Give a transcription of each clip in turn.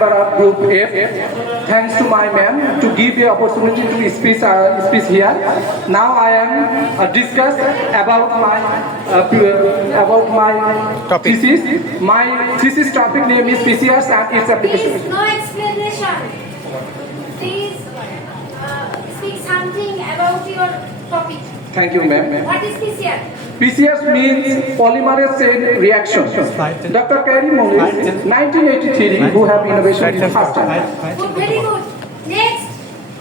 member of Group F. Thanks to my ma'am to give the opportunity to speak here. Now I am discuss about my Topic. thesis. My thesis topic name is PCRs and its application. Please, no explanation. Please speak something about your topic. Thank you, ma'am. What is PCR? PCRs means polymerase chain reaction. Dr. Carey Mullis, 1983, who have innovation in first time. Good, very good. Next,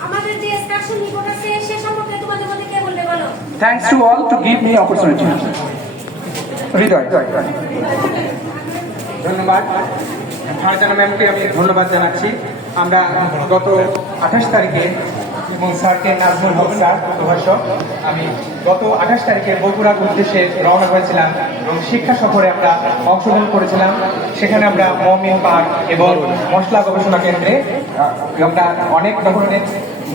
আমাদের যে extraction report আছে সে সম্পর্কে তোমাদের মধ্যে কে বলবে বলো? Thanks to all to give me opportunity. হৃদয়। ধন্যবাদ ফারজানা ম্যামকে আমি ধন্যবাদ জানাচ্ছি। আমরা গত 28 তারিখে এবং স্যারকে নাজমুল হক স্যার প্রভাষক আমি গত 28 তারিখে বগুড়ার উদ্দেশ্যে রওনা করেছিলাম এবং শিক্ষা সফরে আমরা অংশগ্রহণ করেছিলাম। সেখানে আমরা মমিন পার্ক এবং মশলা গবেষণা কেন্দ্রে আমরা অনেক ধরনের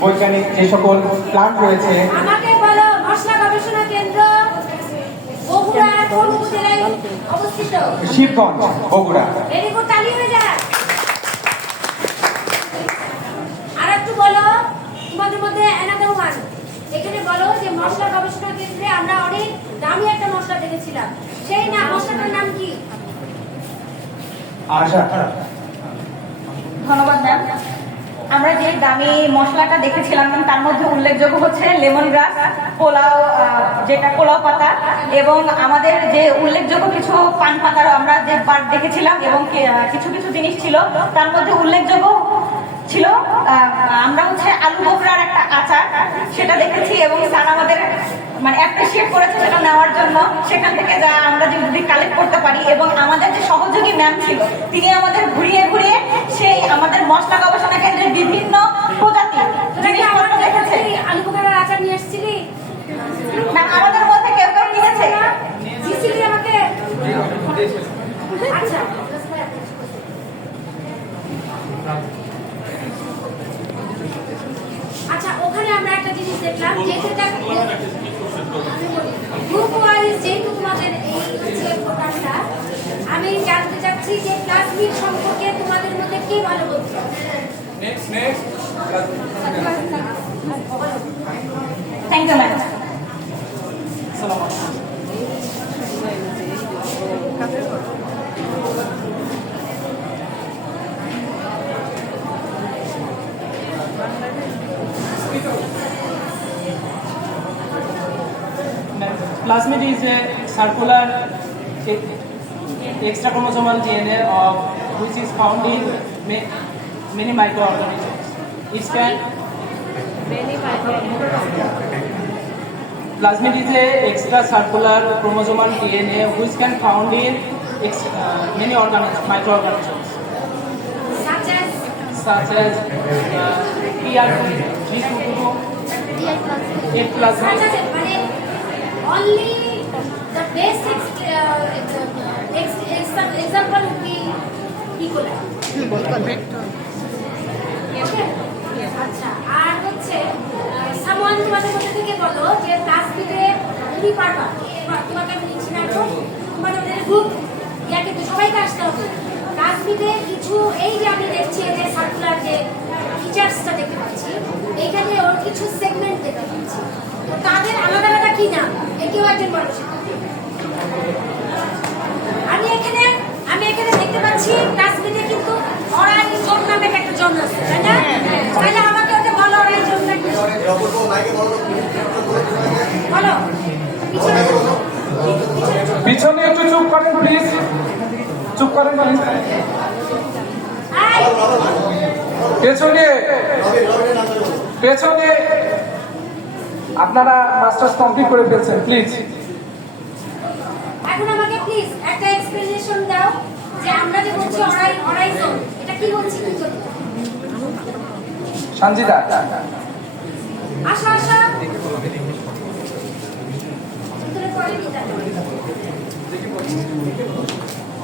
বৈজ্ঞানিক যে সকল প্ল্যান্ট রয়েছে। আমাকে বলো মশলা গবেষণা কেন্দ্র বগুড়া কোন উপজেলায় অবস্থিত? শিবগঞ্জ, বগুড়া। ভেরি গুড, তালি হয়ে যায়। আর একটু বলো তোমাদের মধ্যে অ্যানাদার ওয়ান, এখানে বলো যে মশলা গবেষণা কেন্দ্রে আমরা অনেক দামি একটা মশলা দেখেছিলাম, সেই না মশলাটার নাম কি? আশা। ধন্যবাদ ম্যাম। আমরা যে দামি মশলাটা দেখেছিলাম তার মধ্যে উল্লেখযোগ্য হচ্ছে লেমন গ্রাস, পোলাও, যেটা পোলাও পাতা, এবং আমাদের যে উল্লেখযোগ্য কিছু পান পাতারও আমরা যে পার্ট দেখেছিলাম এবং কিছু কিছু জিনিস ছিল তার মধ্যে উল্লেখযোগ্য ছিল আমরা হচ্ছে আলু বোখরার একটা আচার সেটা দেখেছি এবং স্যার আমাদের মানে অ্যাপ্রিসিয়েট করেছে সেটা নেওয়ার জন্য। সেখান থেকে যা আমরা যদি কালেক্ট করতে পারি এবং আমাদের যে সহযোগী ম্যাম ছিল তিনি আমাদের ঘুরিয়ে ঘুরিয়ে সেই আমাদের মশলা গবেষণা কেন্দ্রের বিভিন্ন প্রজাতি জিনিসপত্র দেখেছে। আলু বোখারার আচার নিয়ে এসেছিলি? ম্যাম আমাদের মধ্যে কেউ কেউ কিনেছে। দিছিলি আমাকে? আচ্ছা, আচ্ছা, ওখানে আমরা একটা জিনিস দেখলাম যে সেটা গ্রুপ ওয়াইজ যেহেতু তোমাদের এই হচ্ছে প্রকাশটা, আমি জানতে চাচ্ছি যে প্লাজমিড সম্পর্কে তোমাদের মধ্যে কে ভালো বলছে? Thank you ma'am. Plasmid is a circular extra chromosomal DNA of which is found in many microorganisms. It can Plasmid is a extra circular chromosomal DNA which can found in many organisms, microorganisms, such as ER322, A plasmid. Only the basic example would be E. coli. Okay? আচ্ছা, আর হচ্ছে someone তোমাদের মধ্যে থেকে বলো যে প্লাস্টিকে তুমি পারবা, তোমাকে আমি নিচ্ছি না, তোমাদের মধ্যে গ্রুপ ইয়া কিন্তু সবাইকে আসতে হবে। প্লাস্টিকে কিছু এই যে আমি দেখছি যে সার্কুলার যে ফিচার্সটা দেখতে পাচ্ছি, এইখানে ওর কিছু সেগমেন্ট দেখতে পাচ্ছি, তো তাদের আলাদা আলাদা কি নাম কেউ একজন বলো। আমি এখানে দেখতে পাচ্ছি প্লাজমিডে কিন্তু অরাইল জোন নামে একটা জোন আছে, তাই না? তাহলে আমাকে ওটা বলো, অরাইল জোন নাকি বলো। পিছনে একটু চুপ করেন প্লিজ, চুপ করেন প্লিজ। পেছনে পেছনে আপনারা মাস্টার্স কমপ্লিট করে ফেলছেন, প্লিজ। এখন আমাকে প্লিজ একটা এক্সপ্লেনেশন দাও যে আমরা যে বলছি অরাইল জোন, এটা কি বলছি কি জন্য? সঞ্জিদা আশা আশা ভিতরে পড়ে নিতে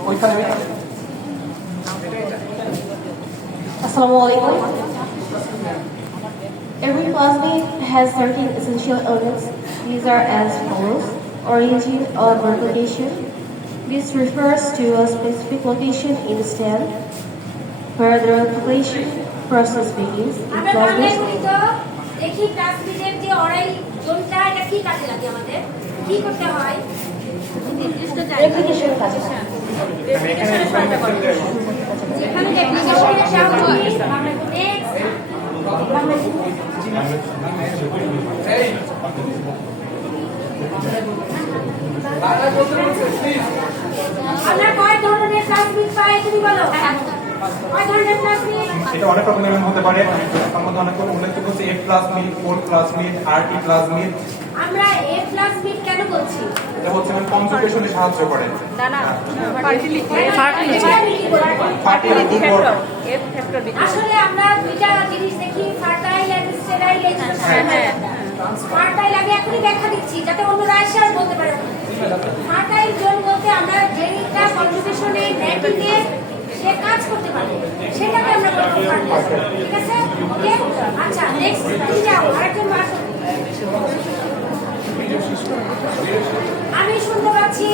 ওইখানে। Assalamu alaikum. Every plasmid has certain essential elements. These are as follows: origin or birth location. This refers to a specific location in the stem. where the replication process begins. In আমরা বাংলায় plasmid, বলি তো দেখি প্লাস্টিকের যে অরাই জোনটা এটা কি কাজে লাগে আমাদের কি করতে হয় নির্দিষ্ট রেপ্লিকেশন কাজ যেখানে রেপ্লিকেশনের সাহায্যে আমরা কয় ধরনের প্লাস্টিক পাই তুমি বলো কয় ধরনের প্লাস্টিক এটা অনেক রকমের হতে পারে, তার মধ্যে অনেক উল্লেখযোগ্য হচ্ছে F plasmid, O plasmid, RT plasmid. আমরা এ প্লাস্টিক কেন বলছি এটা হচ্ছে কনজুগেশনে সাহায্য করে। ফার্টিলিটি আসলে আমরা দুইটা জিনিস দেখি ফার্টাইল এন্ড স্টেরাইল ফার্টাইল আমি এখনই ব্যাখ্যা দিচ্ছি যাতে অন্যরা এসে আর বলতে পারে ফার্টাইল জোন বলতে আমরা যেটা কনজুগেশনে ম্যাটিংয়ে সে কাজ করতে পারে সেটাকে আমরা বলবো ফার্টাইল ঠিক আছে ওকে আচ্ছা নেক্সট তুমি যাও আরেকজন আসো আমি শুনতে পাচ্ছি